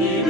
Amen.